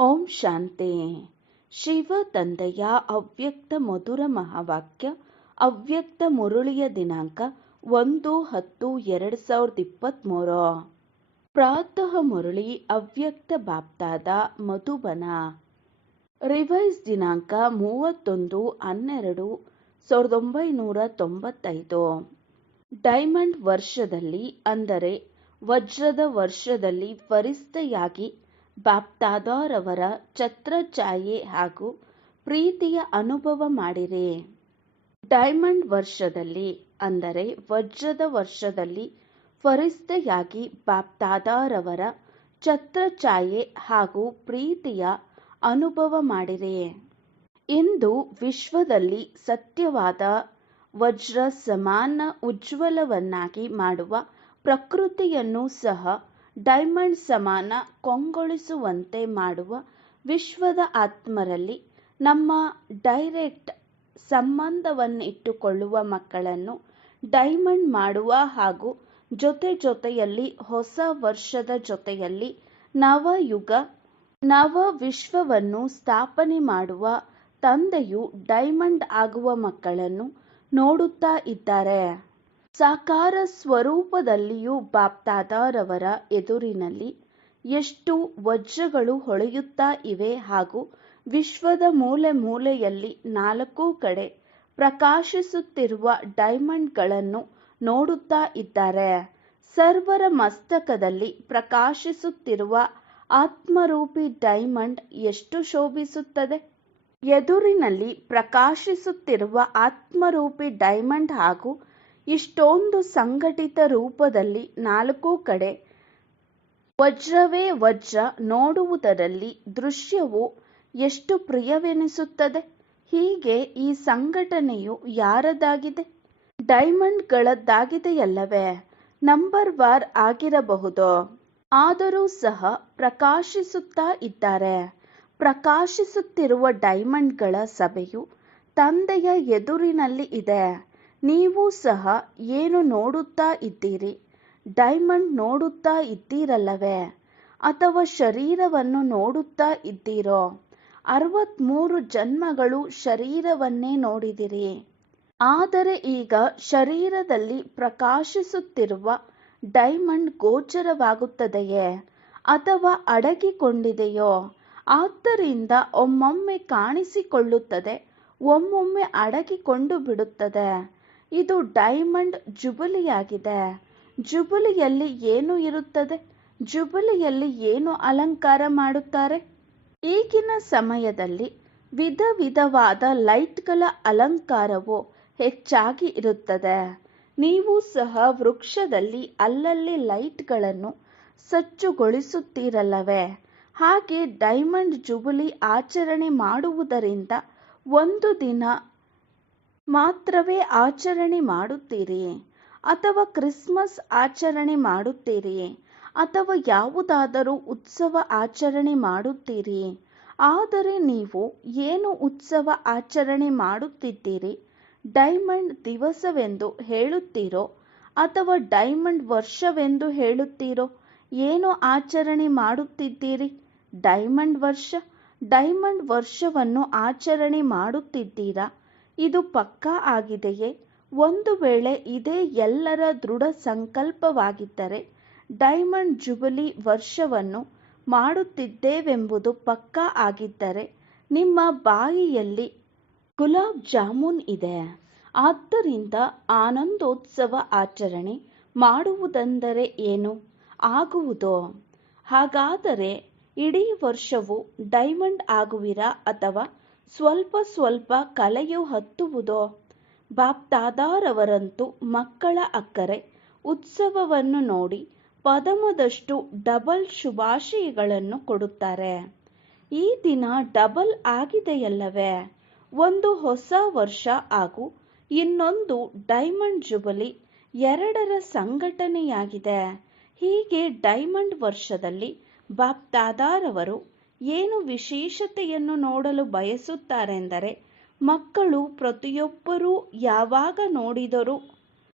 ಓಂ ಶಾಂತಿ. ಶಿವ ತಂದೆಯ ಅವ್ಯಕ್ತ ಮಧುರ ಮಹಾವಾಕ್ಯ. ಅವ್ಯಕ್ತ ಮುರುಳಿಯ ದಿನಾಂಕ 1-10-2023. ಪ್ರಾತಃ ಮುರುಳಿ ಅವ್ಯಕ್ತ ಬಾಪ್ತಾದ ಮಧುಬನ. ರಿವೈಸ್ ದಿನಾಂಕ 31-12-1995. ಡೈಮಂಡ್ ವರ್ಷದಲ್ಲಿ ಅಂದರೆ ವಜ್ರದ ವರ್ಷದಲ್ಲಿ ಫರಿಸ್ತೆಯಾಗಿ ಬಾಪ್ತಾದರವರ ಛತ್ರಛಾಯೆ ಹಾಗೂ ಪ್ರೀತಿಯ ಅನುಭವ ಮಾಡಿರಿ. ಡೈಮಂಡ್ ವರ್ಷದಲ್ಲಿ ಅಂದರೆ ವಜ್ರದ ವರ್ಷದಲ್ಲಿ ಫರಿಸ್ತೆಯಾಗಿ ಬಾಪ್ತಾದರವರ ಛತ್ರಛಾಯೆ ಹಾಗೂ ಪ್ರೀತಿಯ ಅನುಭವ ಮಾಡಿರಿ. ಇಂದು ವಿಶ್ವದಲ್ಲಿ ಸತ್ಯವಾದ ವಜ್ರ ಸಮಾನ ಉಜ್ವಲವನ್ನಾಗಿ ಮಾಡುವ ಪ್ರಕೃತಿಯನ್ನು ಸಹ ಡೈಮಂಡ್ ಸಮಾನ ಕೊಂಗೊಳಿಸುವಂತೆ ಮಾಡುವ ವಿಶ್ವದ ಆತ್ಮರಲ್ಲಿ ನಮ್ಮ ಡೈರೆಕ್ಟ್ ಸಂಬಂಧವನ್ನಿಟ್ಟುಕೊಳ್ಳುವ ಮಕ್ಕಳನ್ನು ಡೈಮಂಡ್ ಮಾಡುವ ಹಾಗೂ ಜೊತೆಯಲ್ಲಿ ಹೊಸ ವರ್ಷದ ಜೊತೆಯಲ್ಲಿ ನವಯುಗ ನವ ವಿಶ್ವವನ್ನು ಸ್ಥಾಪನೆ ಮಾಡುವ ತಂದೆಯು ಡೈಮಂಡ್ ಆಗುವ ಮಕ್ಕಳನ್ನು ನೋಡುತ್ತಾ ಇದ್ದಾರೆ. ಸಾಕಾರ ಸ್ವರೂಪದಲ್ಲಿಯೂ ಬಾಪ್ತಾದರವರ ಎದುರಿನಲ್ಲಿ ಎಷ್ಟು ವಜ್ರಗಳು ಹೊಳೆಯುತ್ತಾ ಇವೆ ಹಾಗೂ ವಿಶ್ವದ ಮೂಲೆ ಮೂಲೆಯಲ್ಲಿ 4 ಕಡೆ ಪ್ರಕಾಶಿಸುತ್ತಿರುವ ಡೈಮಂಡ್ಗಳನ್ನು ನೋಡುತ್ತಾ ಇದ್ದಾರೆ. ಸರ್ವರ ಮಸ್ತಕದಲ್ಲಿ ಪ್ರಕಾಶಿಸುತ್ತಿರುವ ಆತ್ಮರೂಪಿ ಡೈಮಂಡ್ ಎಷ್ಟು ಶೋಭಿಸುತ್ತದೆ. ಎದುರಿನಲ್ಲಿ ಪ್ರಕಾಶಿಸುತ್ತಿರುವ ಆತ್ಮರೂಪಿ ಡೈಮಂಡ್ ಹಾಗೂ ಇಷ್ಟೊಂದು ಸಂಘಟಿತ ರೂಪದಲ್ಲಿ 4 ಕಡೆ ವಜ್ರವೇ ವಜ್ರ ನೋಡುವುದರಲ್ಲಿ ದೃಶ್ಯವು ಎಷ್ಟು ಪ್ರಿಯವೆನಿಸುತ್ತದೆ. ಹೀಗೆ ಈ ಸಂಘಟನೆಯು ಯಾರದಾಗಿದೆ? ಡೈಮಂಡ್ಗಳದ್ದಾಗಿದೆಯಲ್ಲವೇ? ನಂಬರ್ ವಾರ್ ಆಗಿರಬಹುದು, ಆದರೂ ಸಹ ಪ್ರಕಾಶಿಸುತ್ತಾ ಇದ್ದಾರೆ. ಪ್ರಕಾಶಿಸುತ್ತಿರುವ ಡೈಮಂಡ್ಗಳ ಸಭೆಯು ತಂದೆಯ ಎದುರಿನಲ್ಲಿ ಇದೆ. ನೀವು ಸಹ ಏನು ನೋಡುತ್ತಾ ಇದ್ದೀರಿ? ಡೈಮಂಡ್ ನೋಡುತ್ತಾ ಇದ್ದೀರಲ್ಲವೇ? ಅಥವಾ ಶರೀರವನ್ನು ನೋಡುತ್ತಾ ಇದ್ದೀರೋ? 63 ಜನ್ಮಗಳು ಶರೀರವನ್ನೇ ನೋಡಿದಿರಿ. ಆದರೆ ಈಗ ಶರೀರದಲ್ಲಿ ಪ್ರಕಾಶಿಸುತ್ತಿರುವ ಡೈಮಂಡ್ ಗೋಚರವಾಗುತ್ತದೆಯೇ ಅಥವಾ ಅಡಗಿಕೊಂಡಿದೆಯೋ? ಆದ್ದರಿಂದ ಒಮ್ಮೊಮ್ಮೆ ಕಾಣಿಸಿಕೊಳ್ಳುತ್ತದೆ, ಒಮ್ಮೊಮ್ಮೆ ಅಡಗಿಕೊಂಡು ಬಿಡುತ್ತದೆ. ಇದು ಡೈಮಂಡ್ ಜುಬಿಲಿಯಾಗಿದೆ. ಜುಬಿಲಿಯಲ್ಲಿ ಏನು ಇರುತ್ತದೆ? ಜುಬಿಲಿಯಲ್ಲಿ ಏನು ಅಲಂಕಾರ ಮಾಡುತ್ತಾರೆ? ಈಗಿನ ಸಮಯದಲ್ಲಿ ವಿಧ ವಿಧವಾದ ಲೈಟ್ಗಳ ಅಲಂಕಾರವು ಹೆಚ್ಚಾಗಿ ಇರುತ್ತದೆ. ನೀವು ಸಹ ವೃಕ್ಷದಲ್ಲಿ ಅಲ್ಲಲ್ಲಿ ಲೈಟ್ಗಳನ್ನು ಸಜ್ಜುಗೊಳಿಸುತ್ತೀರಲ್ಲವೇ? ಹಾಗೆ ಡೈಮಂಡ್ ಜುಬಿಲಿ ಆಚರಣೆ ಮಾಡುವುದರಿಂದ ಒಂದು ದಿನ ಮಾತ್ರವೇ ಆಚರಣೆ ಮಾಡುತ್ತೀರಿ, ಅಥವಾ ಕ್ರಿಸ್ಮಸ್ ಆಚರಣೆ ಮಾಡುತ್ತೀರಿ, ಅಥವಾ ಯಾವುದಾದರೂ ಉತ್ಸವ ಆಚರಣೆ ಮಾಡುತ್ತೀರಿ. ಆದರೆ ನೀವು ಏನು ಉತ್ಸವ ಆಚರಣೆ ಮಾಡುತ್ತಿದ್ದೀರಿ? ಡೈಮಂಡ್ ದಿವಸವೆಂದು ಹೇಳುತ್ತೀರೋ ಅಥವಾ ಡೈಮಂಡ್ ವರ್ಷವೆಂದು ಹೇಳುತ್ತೀರೋ? ಏನು ಆಚರಣೆ ಮಾಡುತ್ತಿದ್ದೀರಿ? ಡೈಮಂಡ್ ವರ್ಷ. ಡೈಮಂಡ್ ವರ್ಷವನ್ನು ಆಚರಣೆ ಮಾಡುತ್ತಿದ್ದೀರಾ? ಇದು ಪಕ್ಕಾ ಆಗಿದೆಯೇ? ಒಂದು ವೇಳೆ ಇದೇ ಎಲ್ಲರ ದೃಢ ಸಂಕಲ್ಪವಾಗಿದ್ದರೆ ಡೈಮಂಡ್ ಜುಬಿಲಿ ವರ್ಷವನ್ನು ಮಾಡುತ್ತಿದ್ದೇವೆಂಬುದು ಪಕ್ಕಾ ಆಗಿದ್ದರೆ ನಿಮ್ಮ ಬಾಯಿಯಲ್ಲಿ ಗುಲಾಬ್ ಜಾಮೂನ್ ಇದೆ. ಆದ್ದರಿಂದ ಆನಂದೋತ್ಸವ ಆಚರಣೆ ಮಾಡುವುದೆಂದರೆ ಏನು ಆಗುವುದೋ? ಹಾಗಾದರೆ ಇಡೀ ವರ್ಷವು ಡೈಮಂಡ್ ಆಗುವಿರಾ ಅಥವಾ ಸ್ವಲ್ಪ ಸ್ವಲ್ಪ ಕಲೆಯು ಹತ್ತುವುದೋ? ಬಾಪ್ತಾದರವರಂತೂ ಮಕ್ಕಳ ಅಕ್ಕರೆ ಉತ್ಸವವನ್ನು ನೋಡಿ ಪದಮದಷ್ಟು ಡಬಲ್ ಶುಭಾಶಯಗಳನ್ನು ಕೊಡುತ್ತಾರೆ. ಈ ದಿನ ಡಬಲ್ ಆಗಿದೆಯಲ್ಲವೇ? ಒಂದು ಹೊಸ ವರ್ಷ ಹಾಗೂ ಇನ್ನೊಂದು ಡೈಮಂಡ್ ಜುಬಿಲಿ, ಎರಡರ ಸಂಘಟನೆಯಾಗಿದೆ. ಹೀಗೆ ಡೈಮಂಡ್ ವರ್ಷದಲ್ಲಿ ಬಾಪ್ತಾದರವರು ಏನು ವಿಶೇಷತೆಯನ್ನು ನೋಡಲು ಬಯಸುತ್ತಾರೆಂದರೆ, ಮಕ್ಕಳು ಪ್ರತಿಯೊಬ್ಬರೂ ಯಾವಾಗ ನೋಡಿದರೂ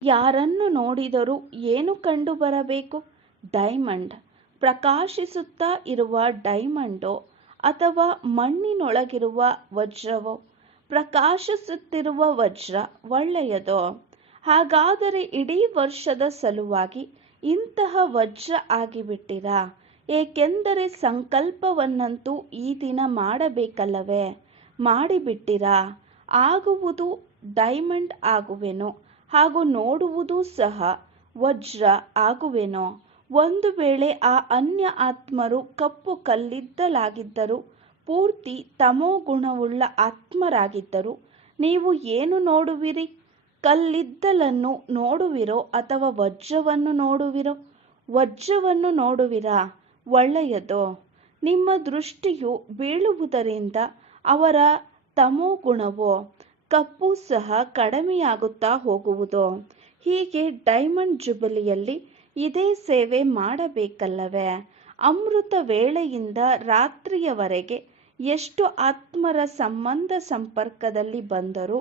ಯಾರನ್ನು ನೋಡಿದರೂ ಏನು ಕಂಡು ಬರಬೇಕು? ಡೈಮಂಡ್. ಪ್ರಕಾಶಿಸುತ್ತಾ ಇರುವ ಡೈಮಂಡೋ ಅಥವಾ ಮಣ್ಣಿನೊಳಗಿರುವ ವಜ್ರವೋ? ಪ್ರಕಾಶಿಸುತ್ತಿರುವ ವಜ್ರ ಒಳ್ಳೆಯದೋ? ಹಾಗಾದರೆ ಇಡೀ ವರ್ಷದ ಸಲುವಾಗಿ ಇಂತಹ ವಜ್ರ ಆಗಿಬಿಟ್ಟಿರಾ? ಏಕೆಂದರೆ ಸಂಕಲ್ಪವನ್ನಂತೂ ಈ ದಿನ ಮಾಡಬೇಕಲ್ಲವೇ? ಮಾಡಿಬಿಟ್ಟಿರಾ? ಆಗುವುದು ಡೈಮಂಡ್ ಆಗುವೆನೋ, ಹಾಗೂ ನೋಡುವುದೂ ಸಹ ವಜ್ರ ಆಗುವೆನೋ? ಒಂದು ವೇಳೆ ಆ ಅನ್ಯ ಆತ್ಮರು ಕಪ್ಪು ಕಲ್ಲಿದ್ದಲಾಗಿದ್ದರು, ಪೂರ್ತಿ ತಮೋಗುಣವುಳ್ಳ ಆತ್ಮರಾಗಿದ್ದರು, ನೀವು ಏನು ನೋಡುವಿರಿ? ಕಲ್ಲಿದ್ದಲನ್ನು ನೋಡುವಿರೋ ಅಥವಾ ವಜ್ರವನ್ನು ನೋಡುವಿರೋ? ವಜ್ರವನ್ನು ನೋಡುವಿರಾ? ಒಳ್ಳೆಯದೋ? ನಿಮ್ಮ ದೃಷ್ಟಿಯು ಬೀಳುವುದರಿಂದ ಅವರ ತಮೋಗುಣವೋ, ಕಪ್ಪು ಸಹ ಕಡಿಮೆಯಾಗುತ್ತಾ ಹೋಗುವುದೋ? ಹೀಗೆ ಡೈಮಂಡ್ ಜುಬಿಲಿಯಲ್ಲಿ ಇದೇ ಸೇವೆ ಮಾಡಬೇಕಲ್ಲವೇ? ಅಮೃತ ವೇಳೆಯಿಂದ ರಾತ್ರಿಯವರೆಗೆ ಎಷ್ಟು ಆತ್ಮರ ಸಂಬಂಧ ಸಂಪರ್ಕದಲ್ಲಿ ಬಂದರೂ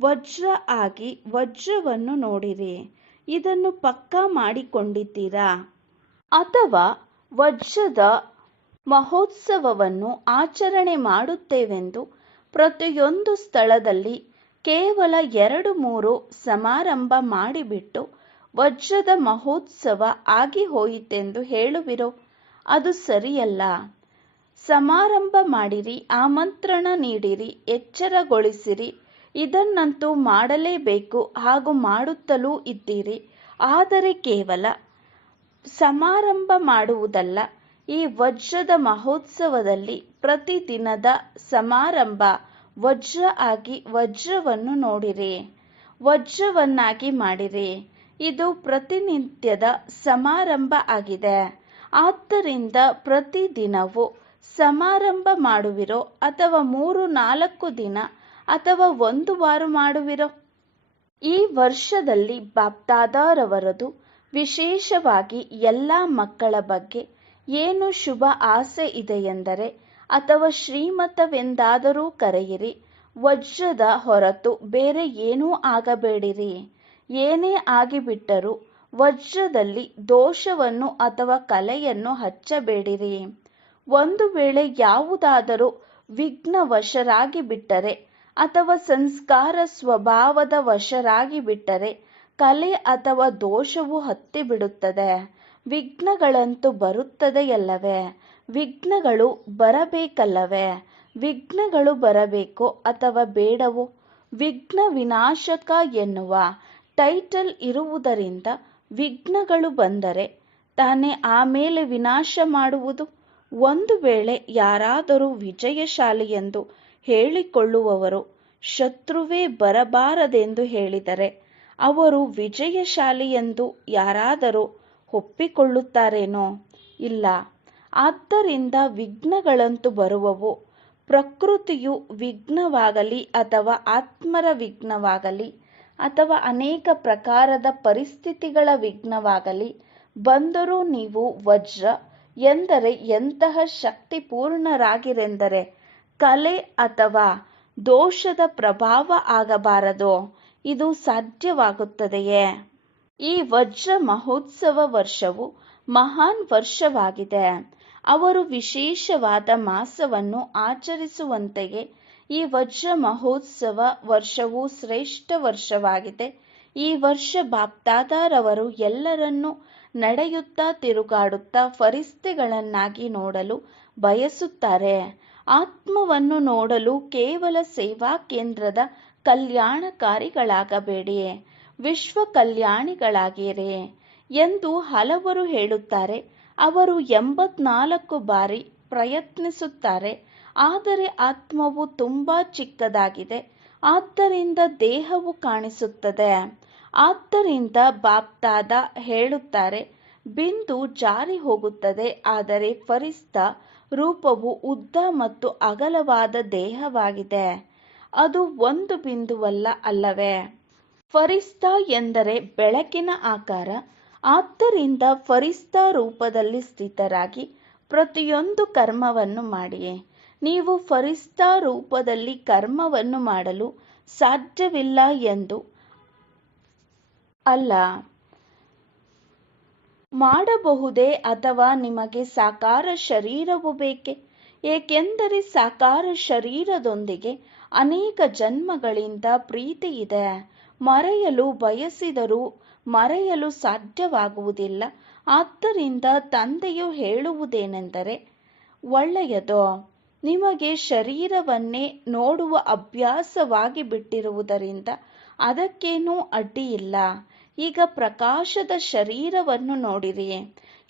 ವಜ್ರ ಆಗಿ ವಜ್ರವನ್ನು ನೋಡಿರಿ. ಇದನ್ನು ಪಕ್ಕಾ ಮಾಡಿಕೊಂಡಿದ್ದೀರಾ? ಅಥವಾ ವಜ್ರದ ಮಹೋತ್ಸವವನ್ನು ಆಚರಣೆ ಮಾಡುತ್ತೇವೆಂದು ಪ್ರತಿಯೊಂದು ಸ್ಥಳದಲ್ಲಿ ಕೇವಲ 2-3 ಸಮಾರಂಭ ಮಾಡಿಬಿಟ್ಟು ವಜ್ರದ ಮಹೋತ್ಸವ ಆಗಿ ಹೋಯಿತೆಂದು ಹೇಳುವಿರೋ? ಅದು ಸರಿಯಲ್ಲ. ಸಮಾರಂಭ ಮಾಡಿರಿ, ಆಮಂತ್ರಣ ನೀಡಿರಿ, ಎಚ್ಚರಗೊಳಿಸಿರಿ. ಇದನ್ನಂತೂ ಮಾಡಲೇಬೇಕು, ಹಾಗೂ ಮಾಡುತ್ತಲೂ ಇದ್ದೀರಿ. ಆದರೆ ಕೇವಲ ಸಮಾರಂಭ ಮಾಡುವುದಲ್ಲ, ಈ ವಜ್ರದ ಮಹೋತ್ಸವದಲ್ಲಿ ಪ್ರತಿದಿನದ ಸಮಾರಂಭ ವಜ್ರ ಆಗಿ ವಜ್ರವನ್ನು ನೋಡಿರಿ, ವಜ್ರವನ್ನಾಗಿ ಮಾಡಿರಿ. ಇದು ಪ್ರತಿನಿತ್ಯದ ಸಮಾರಂಭ ಆಗಿದೆ. ಆದ್ದರಿಂದ ಪ್ರತಿದಿನವೂ ಸಮಾರಂಭ ಮಾಡುವಿರೋ ಅಥವಾ 3-4 ದಿನ ಅಥವಾ 1 ವಾರ ಮಾಡುವಿರೋ? ಈ ವರ್ಷದಲ್ಲಿ ಬಾಪ್ದಾದಾರವರದು ವಿಶೇಷವಾಗಿ ಎಲ್ಲ ಮಕ್ಕಳ ಬಗ್ಗೆ ಏನು ಶುಭ ಆಸೆ ಇದೆಯೆಂದರೆ, ಅಥವಾ ಶ್ರೀಮತವೆಂದಾದರೂ ಕರೆಯಿರಿ, ವಜ್ರದ ಹೊರತು ಬೇರೆ ಏನೂ ಆಗಬೇಡಿರಿ. ಏನೇ ಆಗಿಬಿಟ್ಟರೂ ವಜ್ರದಲ್ಲಿ ದೋಷವನ್ನು ಅಥವಾ ಕಲೆಯನ್ನು ಹಚ್ಚಬೇಡಿರಿ. ಒಂದು ವೇಳೆ ಯಾವುದಾದರೂ ವಿಘ್ನವಶರಾಗಿ ಬಿಟ್ಟರೆ ಅಥವಾ ಸಂಸ್ಕಾರ ಸ್ವಭಾವದ ವಶರಾಗಿ ಬಿಟ್ಟರೆ ಕಲೆ ಅಥವಾ ದೋಷವು ಹತ್ತಿಬಿಡುತ್ತದೆ. ವಿಘ್ನಗಳಂತೂ ಬರುತ್ತದೆಯಲ್ಲವೇ? ವಿಘ್ನಗಳು ಬರಬೇಕಲ್ಲವೇ? ವಿಘ್ನಗಳು ಬರಬೇಕೋ ಅಥವಾ ಬೇಡವೋ? ವಿಘ್ನ ವಿನಾಶಕ ಎನ್ನುವ ಟೈಟಲ್ ಇರುವುದರಿಂದ ವಿಘ್ನಗಳು ಬಂದರೆ ತಾನೇ ಆಮೇಲೆ ವಿನಾಶ ಮಾಡುವುದು. ಒಂದು ವೇಳೆ ಯಾರಾದರೂ ವಿಜಯಶಾಲಿಯೆಂದು ಹೇಳಿಕೊಳ್ಳುವವರು ಶತ್ರುವೇ ಬರಬಾರದೆಂದು ಹೇಳಿದರೆ ಅವರು ವಿಜಯಶಾಲಿಯೆಂದು ಯಾರಾದರೂ ಒಪ್ಪಿಕೊಳ್ಳುತ್ತಾರೇನೋ? ಇಲ್ಲ. ಆದ್ದರಿಂದ ವಿಘ್ನಗಳಂತೂ ಬರುವವು. ಪ್ರಕೃತಿಯು ವಿಘ್ನವಾಗಲಿ ಅಥವಾ ಆತ್ಮರ ವಿಘ್ನವಾಗಲಿ ಅಥವಾ ಅನೇಕ ಪ್ರಕಾರದ ಪರಿಸ್ಥಿತಿಗಳ ವಿಘ್ನವಾಗಲಿ ಬಂದರೂ ನೀವು ವಜ್ರ ಎಂದರೆ ಎಂತಹ ಶಕ್ತಿಪೂರ್ಣರಾಗಿರೆಂದರೆ ಕಲೆ ಅಥವಾ ದೋಷದ ಪ್ರಭಾವ ಆಗಬಾರದೋ? ಇದು ಸಾಧ್ಯವಾಗುತ್ತದೆಯೇ? ಈ ವಜ್ರ ಮಹೋತ್ಸವ ವರ್ಷವು ಮಹಾನ್ ವರ್ಷವಾಗಿದೆ. ಅವರು ವಿಶೇಷವಾದ ಮಾಸವನ್ನು ಆಚರಿಸುವಂತೆಯೇ ಈ ವಜ್ರ ಮಹೋತ್ಸವ ವರ್ಷವು ಶ್ರೇಷ್ಠ ವರ್ಷವಾಗಿದೆ. ಈ ವರ್ಷ ಬಾಪ್ದಾದಾರವರು ಎಲ್ಲರನ್ನೂ ನಡೆಯುತ್ತಾ ತಿರುಗಾಡುತ್ತಾ ಫರಿಸ್ತೆಗಳನ್ನಾಗಿ ನೋಡಲು ಬಯಸುತ್ತಾರೆ. ಆತ್ಮವನ್ನು ನೋಡಲು ಕೇವಲ ಸೇವಾ ಕೇಂದ್ರದ ಕಲ್ಯಾಣಕಾರಿಗಳಾಗಬೇಡಿ, ವಿಶ್ವ ಕಲ್ಯಾಣಿಗಳಾಗಿರಿ ಎಂದು ಹಲವರು ಹೇಳುತ್ತಾರೆ. ಅವರು 84 ಬಾರಿ ಪ್ರಯತ್ನಿಸುತ್ತಾರೆ, ಆದರೆ ಆತ್ಮವು ತುಂಬಾ ಚಿಕ್ಕದಾಗಿದೆ, ಆದ್ದರಿಂದ ದೇಹವು ಕಾಣಿಸುತ್ತದೆ. ಆದ್ದರಿಂದ ಬಾಪ್ದಾದಾ ಹೇಳುತ್ತಾರೆ, ಬಿಂದು ಜಾರಿ ಹೋಗುತ್ತದೆ, ಆದರೆ ಫರಿಸ್ತಾ ರೂಪವು ಉದ್ದ ಮತ್ತು ಅಗಲವಾದ ದೇಹವಾಗಿದೆ. ಅದು ಒಂದು ಬಿಂದುವಲ್ಲ ಅಲ್ಲವೇ? ಫರಿಸ್ತಾ ಎಂದರೆ ಬೆಳಕಿನ ಆಕಾರ. ಆದ್ದರಿಂದ ಫರಿಸ್ತಾ ರೂಪದಲ್ಲಿ ಸ್ಥಿತರಾಗಿ ಪ್ರತಿಯೊಂದು ಕರ್ಮವನ್ನು ಮಾಡಿ. ನೀವು ಫರಿಸ್ತಾ ರೂಪದಲ್ಲಿ ಕರ್ಮವನ್ನು ಮಾಡಲು ಸಾಧ್ಯವಿಲ್ಲ ಎಂದು ಅಲ್ಲ, ಮಾಡಬಹುದೇ? ಅಥವಾ ನಿಮಗೆ ಸಾಕಾರ ಶರೀರವು ಬೇಕೆ? ಏಕೆಂದರೆ ಸಾಕಾರ ಶರೀರದೊಂದಿಗೆ ಅನೇಕ ಜನ್ಮಗಳಿಂದ ಪ್ರೀತಿ ಇದೆ. ಮರೆಯಲು ಬಯಸಿದರೂ ಮರೆಯಲು ಸಾಧ್ಯವಾಗುವುದಿಲ್ಲ. ಆದ್ದರಿಂದ ತಂದೆಯು ಹೇಳುವುದೇನೆಂದರೆ, ಒಳ್ಳೆಯದು, ನಿಮಗೆ ಶರೀರವನ್ನೇ ನೋಡುವ ಅಭ್ಯಾಸವಾಗಿ ಬಿಟ್ಟಿರುವುದರಿಂದ ಅದಕ್ಕೇನೂ ಅಡ್ಡಿಯಿಲ್ಲ. ಈಗ ಪ್ರಕಾಶದ ಶರೀರವನ್ನು ನೋಡಿರಿ.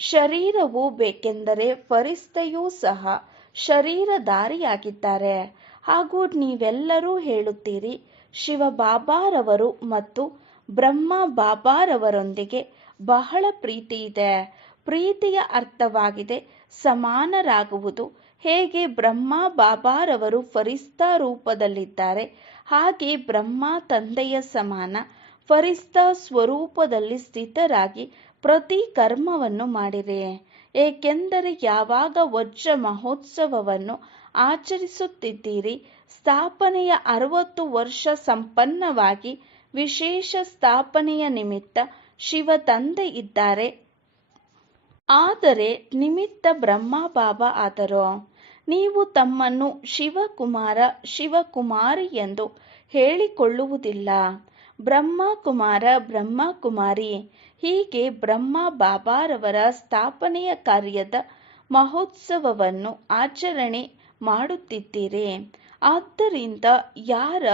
ಶರೀರವು ಬೇಕೆಂದರೆ ಫರಿಸ್ತೆಯೂ ಸಹ ಶರೀರಧಾರಿಯಾಗಿದ್ದಾರೆ. ಹಾಗೂ ನೀವೆಲ್ಲರೂ ಹೇಳುತ್ತೀರಿ, ಶಿವ ಬಾಬಾರವರು ಮತ್ತು ಬ್ರಹ್ಮ ಬಾಬಾರವರೊಂದಿಗೆ ಬಹಳ ಪ್ರೀತಿ ಇದೆ. ಪ್ರೀತಿಯ ಅರ್ಥವಾಗಿದೆ ಸಮಾನರಾಗುವುದು. ಹೇಗೆ ಬ್ರಹ್ಮ ಬಾಬಾರವರು ಫರಿಸ್ತಾ ರೂಪದಲ್ಲಿದ್ದಾರೆ, ಹಾಗೆ ಬ್ರಹ್ಮ ತಂದೆಯ ಸಮಾನ ಫರಿಸ್ತಾ ಸ್ವರೂಪದಲ್ಲಿ ಸ್ಥಿತರಾಗಿ ಪ್ರತಿ ಕರ್ಮವನ್ನು ಮಾಡಿರಿ. ಏಕೆಂದರೆ ಯಾವಾಗ ವಜ್ರ ಮಹೋತ್ಸವವನ್ನು ಆಚರಿಸುತ್ತಿದ್ದೀರಿ, ಸ್ಥಾಪನೆಯ 60 ವರ್ಷ ಸಂಪನ್ನವಾಗಿ ವಿಶೇಷ ಸ್ಥಾಪನೆಯ ನಿಮಿತ್ತ ಶಿವ ತಂದೆ ಇದ್ದಾರೆ. ಆದರೆ ನಿಮಿತ್ತ ಬ್ರಹ್ಮ ಬಾಬಾ ಆದರು. ನೀವು ತಮ್ಮನ್ನು ಶಿವಕುಮಾರ ಶಿವಕುಮಾರಿ ಎಂದು ಹೇಳಿಕೊಳ್ಳುವುದಿಲ್ಲ. ಬ್ರಹ್ಮಕುಮಾರ ಬ್ರಹ್ಮಕುಮಾರಿ ಹೀಗೆ ಬ್ರಹ್ಮ ಬಾಬಾರವರ ಸ್ಥಾಪನೆಯ ಕಾರ್ಯದ ಮಹೋತ್ಸವವನ್ನು ಆಚರಣೆ ಮಾಡುತ್ತಿದ್ದೀರಿ. ಆದ್ದರಿಂದ ಯಾರ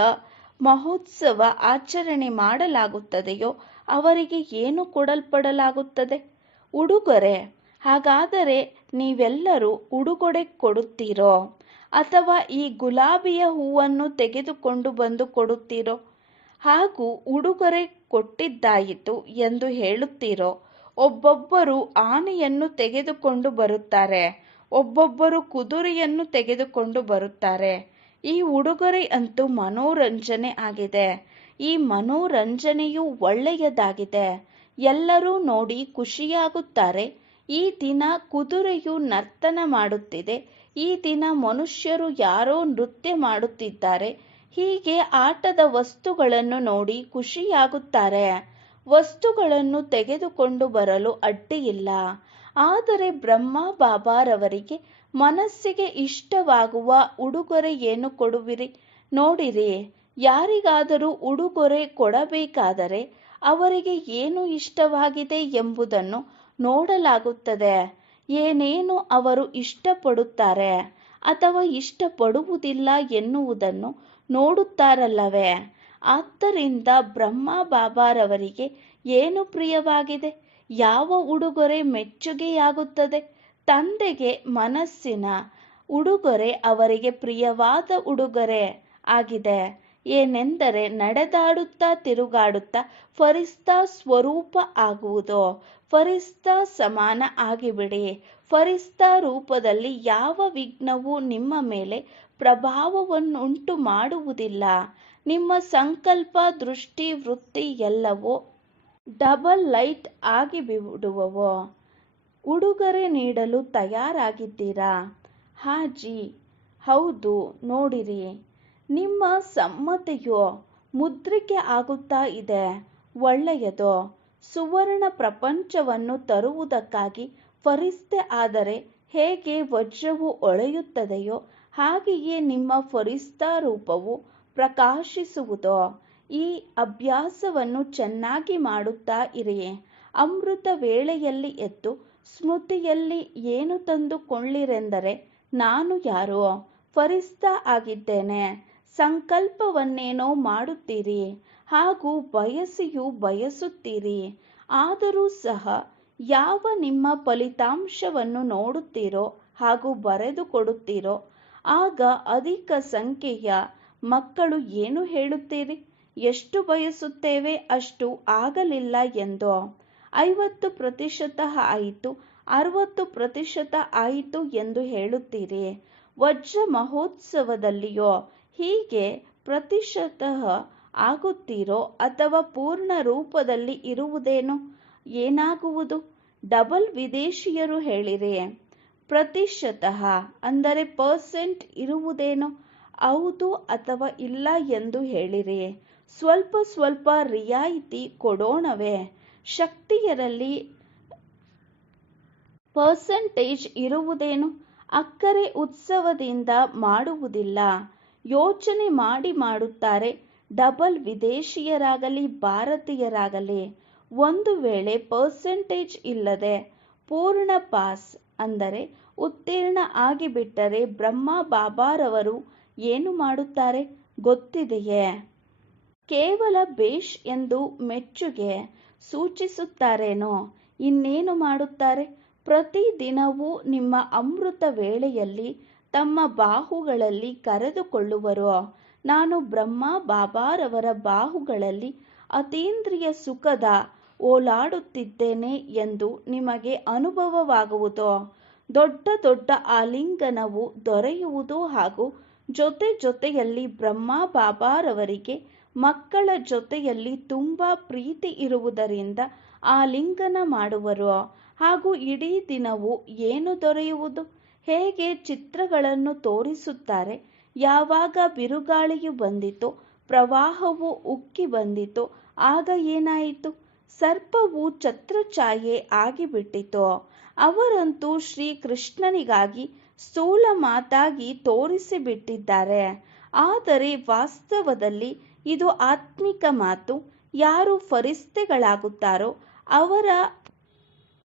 ಮಹೋತ್ಸವ ಆಚರಣೆ ಮಾಡಲಾಗುತ್ತದೆಯೋ ಅವರಿಗೆ ಏನು ಕೊಡಲ್ಪಡಲಾಗುತ್ತದೆ? ಉಡುಗೊರೆ. ಹಾಗಾದರೆ ನೀವೆಲ್ಲರೂ ಉಡುಗೊರೆ ಕೊಡುತ್ತೀರೋ ಅಥವಾ ಈ ಗುಲಾಬಿಯ ಹೂವನ್ನು ತೆಗೆದುಕೊಂಡು ಬಂದು ಕೊಡುತ್ತೀರೋ? ಹಾಗೂ ಉಡುಗೊರೆ ಕೊಟ್ಟಿದ್ದಾಯಿತು ಎಂದು ಹೇಳುತ್ತೀರೋ? ಒಬ್ಬೊಬ್ಬರು ಆನೆಯನ್ನು ತೆಗೆದುಕೊಂಡು ಬರುತ್ತಾರೆ, ಒಬ್ಬೊಬ್ಬರು ಕುದುರೆಯನ್ನು ತೆಗೆದುಕೊಂಡು ಬರುತ್ತಾರೆ. ಈ ಉಡುಗೊರೆ ಅಂತೂ ಮನೋರಂಜನೆ ಆಗಿದೆ. ಈ ಮನೋರಂಜನೆಯು ಒಳ್ಳೆಯದಾಗಿದೆ. ಎಲ್ಲರೂ ನೋಡಿ ಖುಷಿಯಾಗುತ್ತಾರೆ. ಈ ದಿನ ಕುದುರೆಯು ನರ್ತನ ಮಾಡುತ್ತಿದೆ, ಈ ದಿನ ಮನುಷ್ಯರು ಯಾರೋ ನೃತ್ಯ ಮಾಡುತ್ತಿದ್ದಾರೆ. ಹೀಗೆ ಆಟದ ವಸ್ತುಗಳನ್ನು ನೋಡಿ ಖುಷಿಯಾಗುತ್ತಾರೆ. ವಸ್ತುಗಳನ್ನು ತೆಗೆದುಕೊಂಡು ಬರಲು ಅಡ್ಡಿಯಿಲ್ಲ. ಆದರೆ ಬ್ರಹ್ಮ ಬಾಬಾರವರಿಗೆ ಮನಸ್ಸಿಗೆ ಇಷ್ಟವಾಗುವ ಉಡುಗೊರೆ ಏನು ಕೊಡುವಿರಿ? ನೋಡಿರಿ, ಯಾರಿಗಾದರೂ ಉಡುಗೊರೆ ಕೊಡಬೇಕಾದರೆ ಅವರಿಗೆ ಏನು ಇಷ್ಟವಾಗಿದೆ ಎಂಬುದನ್ನು ನೋಡಲಾಗುತ್ತದೆ. ಏನೇನು ಅವರು ಇಷ್ಟಪಡುತ್ತಾರೆ ಅಥವಾ ಇಷ್ಟಪಡುವುದಿಲ್ಲ ಎನ್ನುವುದನ್ನು ನೋಡುತ್ತಾರಲ್ಲವೇ? ಆದ್ದರಿಂದ ಬ್ರಹ್ಮ ಬಾಬಾರವರಿಗೆ ಏನು ಪ್ರಿಯವಾಗಿದೆ? ಯಾವ ಉಡುಗೊರೆ ಮೆಚ್ಚುಗೆಯಾಗುತ್ತದೆ? ತಂದೆಗೆ ಮನಸ್ಸಿನ ಉಡುಗೊರೆ ಅವರಿಗೆ ಪ್ರಿಯವಾದ ಉಡುಗೊರೆ ಆಗಿದೆ. ಏನೆಂದರೆ ನಡೆದಾಡುತ್ತಾ ತಿರುಗಾಡುತ್ತಾ ಫರಿಸ್ತಾ ಸ್ವರೂಪ ಆಗುವುದು. ಫರಿಸ್ತಾ ಸಮಾನ ಆಗಿಬಿಡಿ. ಫರಿಸ್ತಾ ರೂಪದಲ್ಲಿ ಯಾವ ವಿಘ್ನವೂ ನಿಮ್ಮ ಮೇಲೆ ಪ್ರಭಾವವನ್ನುಂಟು ಮಾಡುವುದಿಲ್ಲ. ನಿಮ್ಮ ಸಂಕಲ್ಪ, ದೃಷ್ಟಿ, ವೃತ್ತಿ ಎಲ್ಲವೂ ಡಬಲ್ ಲೈಟ್ ಆಗಿಬಿಡುವವು. ಉಡುಗೊರೆ ನೀಡಲು ತಯಾರಾಗಿದ್ದೀರಾ? ಹಾಜಿ, ಹೌದು. ನೋಡಿರಿ, ನಿಮ್ಮ ಸಮ್ಮತಿಯು ಮುದ್ರಿಕೆ ಆಗುತ್ತಾ ಇದೆ. ಒಳ್ಳೆಯದು. ಸುವರ್ಣ ಪ್ರಪಂಚವನ್ನು ತರುವುದಕ್ಕಾಗಿ ಫರಿಸ್ತೆ ಆದರೆ ಹೇಗೆ ವಜ್ರವು ಹೊಳೆಯುತ್ತದೆಯೋ ಹಾಗೆಯೇ ನಿಮ್ಮ ಫರಿಸ್ತಾ ರೂಪವು ಪ್ರಕಾಶಿಸುವುದು. ಈ ಅಭ್ಯಾಸವನ್ನು ಚೆನ್ನಾಗಿ ಮಾಡುತ್ತಾ ಇರಿ. ಅಮೃತ ವೇಳೆಯಲ್ಲಿ ಎದ್ದು ಸ್ಮೃತಿಯಲ್ಲಿ ಏನು ತಂದುಕೊಳ್ಳಿರೆಂದರೆ, ನಾನು ಯಾರು? ಫರಿಸ್ತಾ ಆಗಿದ್ದೇನೆ. ಸಂಕಲ್ಪವನ್ನೇನೋ ಮಾಡುತ್ತೀರಿ ಹಾಗೂ ಬಯಸಿಯೂ ಬಯಸುತ್ತೀರಿ. ಆದರೂ ಸಹ ಯಾವ ನಿಮ್ಮ ಫಲಿತಾಂಶವನ್ನು ನೋಡುತ್ತೀರೋ ಹಾಗೂ ಬರೆದು ಕೊಡುತ್ತೀರೋ ಆಗ ಅಧಿಕ ಸಂಖ್ಯೆಯ ಮಕ್ಕಳು ಏನು ಹೇಳುತ್ತೀರಿ? ಎಷ್ಟು ಬಯಸುತ್ತೇವೆ ಅಷ್ಟು ಆಗಲಿಲ್ಲ ಎಂದು. 50% ಆಯಿತು, 60% ಆಯಿತು ಎಂದು ಹೇಳುತ್ತೀರಿ. ವಜ್ರ ಮಹೋತ್ಸವದಲ್ಲಿಯೋ ಹೀಗೆ ಪ್ರತಿಶತ ಆಗುತ್ತೀರೋ ಅಥವಾ ಪೂರ್ಣ ರೂಪದಲ್ಲಿ ಇರುವುದೇನು? ಏನಾಗುವುದು? ಡಬಲ್ ವಿದೇಶಿಯರು ಹೇಳಿರಿ. ಪ್ರತಿಶತ ಅಂದರೆ ಪರ್ಸೆಂಟ್ ಇರುವುದೇನು? ಹೌದು ಅಥವಾ ಇಲ್ಲ ಎಂದು ಹೇಳಿರಿ. ಸ್ವಲ್ಪ ಸ್ವಲ್ಪ ರಿಯಾಯಿತಿ ಕೊಡೋಣವೇ? ಶಕ್ತಿಯರಲ್ಲಿ ಪರ್ಸೆಂಟೇಜ್ ಇರುವುದೇನು? ಅಕ್ಕರೆ ಉತ್ಸವದಿಂದ ಮಾಡುವುದಿಲ್ಲ. ಯೋಚನೆ ಮಾಡಿ ಮಾಡುತ್ತಾರೆ. ಡಬಲ್ ವಿದೇಶಿಯರಾಗಲಿ ಭಾರತೀಯರಾಗಲಿ ಒಂದು ವೇಳೆ ಪರ್ಸೆಂಟೇಜ್ ಇಲ್ಲದೆ ಪೂರ್ಣ ಪಾಸ್ ಅಂದರೆ ಉತ್ತೀರ್ಣ ಆಗಿಬಿಟ್ಟರೆ ಬ್ರಹ್ಮ ಬಾಬಾರವರು ಏನು ಮಾಡುತ್ತಾರೆ ಗೊತ್ತಿದೆಯೇ? ಕೇವಲ ಬೇಷ್ ಎಂದು ಮೆಚ್ಚುಗೆ ಸೂಚಿಸುತ್ತಾರೇನೋ? ಇನ್ನೇನು ಮಾಡುತ್ತಾರೆ? ಪ್ರತಿದಿನವೂ ನಿಮ್ಮ ಅಮೃತ ವೇಳೆಯಲ್ಲಿ ತಮ್ಮ ಬಾಹುಗಳಲ್ಲಿ ಕರೆದುಕೊಳ್ಳುವರು. ನಾನು ಬ್ರಹ್ಮ ಬಾಬಾರವರ ಬಾಹುಗಳಲ್ಲಿ ಅತೀಂದ್ರಿಯ ಸುಖದ ಓಲಾಡುತ್ತಿದ್ದೇನೆ ಎಂದು ನಿಮಗೆ ಅನುಭವವಾಗುವುದು. ದೊಡ್ಡ ದೊಡ್ಡ ಆಲಿಂಗನವು ದೊರೆಯುವುದು ಹಾಗೂ ಜೊತೆ ಜೊತೆಯಲ್ಲಿ ಬ್ರಹ್ಮ ಬಾಬಾರವರಿಗೆ ಮಕ್ಕಳ ಜೊತೆಯಲ್ಲಿ ತುಂಬಾ ಪ್ರೀತಿ ಇರುವುದರಿಂದ ಆಲಿಂಗನ ಮಾಡುವರು. ಹಾಗೂ ಇಡೀ ದಿನವೂ ಏನು ದೊರೆಯುವುದು? ಹೇಗೆ ಚಿತ್ರಗಳನ್ನು ತೋರಿಸುತ್ತಾರೆ. ಯಾವಾಗ ಬಿರುಗಾಳಿಯು ಬಂದಿತೋ, ಪ್ರವಾಹವು ಉಕ್ಕಿ ಬಂದಿತೋ, ಆಗ ಏನಾಯಿತು? ಸರ್ಪವು ಛತ್ರಛಾಯೆ ಆಗಿಬಿಟ್ಟಿತು. ಅವರಂತೂ ಶ್ರೀಕೃಷ್ಣನಿಗಾಗಿ ಸ್ಥೂಲ ಮಾತಾಗಿ ತೋರಿಸಿಬಿಟ್ಟಿದ್ದಾರೆ. ಆದರೆ ವಾಸ್ತವದಲ್ಲಿ ಇದು ಆತ್ಮಿಕ ಮಾತು. ಯಾರು ಫರಿಸ್ತೆಗಳಾಗುತ್ತಾರೋ ಅವರ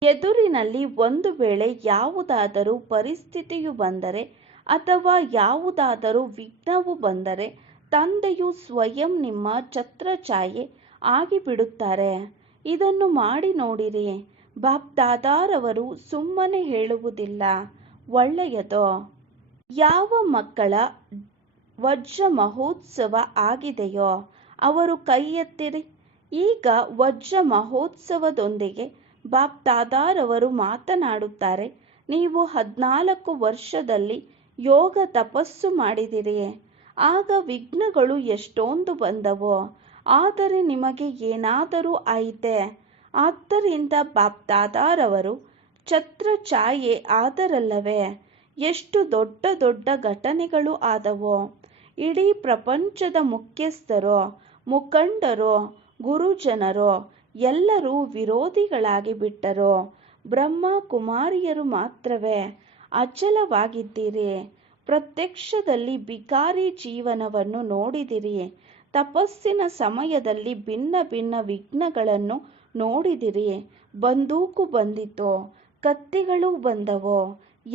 ಎದುರಿನಲ್ಲಿ ಒಂದು ವೇಳೆ ಯಾವುದಾದರೂ ಪರಿಸ್ಥಿತಿಯು ಬಂದರೆ ಅಥವಾ ಯಾವುದಾದರೂ ವಿಘ್ನವು ಬಂದರೆ ತಂದೆಯು ಸ್ವಯಂ ನಿಮ್ಮ ಛತ್ರಛಾಯೆ ಆಗಿಬಿಡುತ್ತಾರೆ. ಇದನ್ನು ಮಾಡಿ ನೋಡಿರಿ. ಬಾಪ್ದಾದಾರವರು ಸುಮ್ಮನೆ ಹೇಳುವುದಿಲ್ಲ. ಒಳ್ಳೆಯದು. ಯಾವ ಮಕ್ಕಳ ವಜ್ರ ಮಹೋತ್ಸವ ಆಗಿದೆಯೋ ಅವರು ಕೈ ಎತ್ತಿರಿ. ಈಗ ವಜ್ರ ಮಹೋತ್ಸವದೊಂದಿಗೆ ಬಾಪ್ದಾದಾರವರು ಮಾತನಾಡುತ್ತಾರೆ. ನೀವು 14 ವರ್ಷದಲ್ಲಿ ಯೋಗ ತಪಸ್ಸು ಮಾಡಿದಿರಿ. ಆಗ ವಿಘ್ನಗಳು ಎಷ್ಟೊಂದು ಬಂದವು. ಆದರೆ ನಿಮಗೆ ಏನಾದರೂ ಆಯಿತೆ. ಆದ್ದರಿಂದ ಬಾಪ್ದಾದಾರವರು ಛತ್ರಛಾಯೆ ಆದರಲ್ಲವೇ? ಎಷ್ಟು ದೊಡ್ಡ ದೊಡ್ಡ ಘಟನೆಗಳು ಆದವು. ಇಡೀ ಪ್ರಪಂಚದ ಮುಖ್ಯಸ್ಥರು, ಮುಖಂಡರು, ಗುರುಜನರು ಎಲ್ಲರೂ ವಿರೋಧಿಗಳಾಗಿ ಬಿಟ್ಟರು. ಬ್ರಹ್ಮ ಕುಮಾರಿಯರು ಮಾತ್ರವೇ ಅಚಲವಾಗಿದ್ದೀರಿ. ಪ್ರತ್ಯಕ್ಷದಲ್ಲಿ ಬಿಕಾರಿ ಜೀವನವನ್ನು ನೋಡಿದಿರಿ. ತಪಸ್ಸಿನ ಸಮಯದಲ್ಲಿ ಭಿನ್ನ ಭಿನ್ನ ವಿಘ್ನಗಳನ್ನು ನೋಡಿದಿರಿ. ಬಂದೂಕು ಬಂದಿತು, ಕತ್ತಿಗಳು ಬಂದವು,